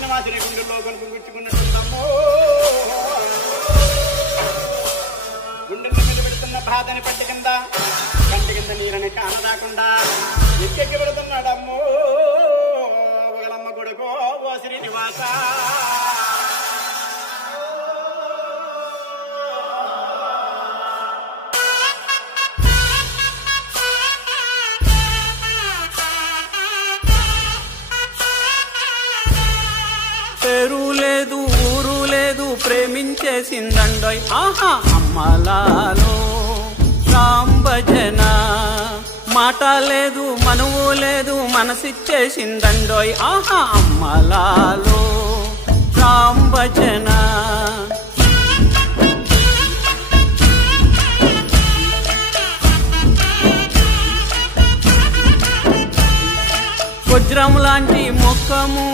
శ్రీనివాసుని గుండెల్లో కొనుక్కుంగుచ్చుకున్నట్టుందమ్మో. గుండెల మీద పెడుతున్న బాధని పట్టి కింద కంటి కింద నీరని కానరాకుండా ఎక్కెక్కి పెడుతున్నాడమ్మో. ఒకలమ్మ కొడుకో ఓ శ్రీనివాస. పేరు లేదు ఊరు లేదు ప్రేమించేసిందండోయ్ ఆహా అమ్మలాలో రామ్ భజన. మాట లేదు మనువు లేదు మనసిచ్చేసిందండోయ్ ఆహా అమ్మలాలో రామ్ భజన. వజ్రం లాంటి ముఖము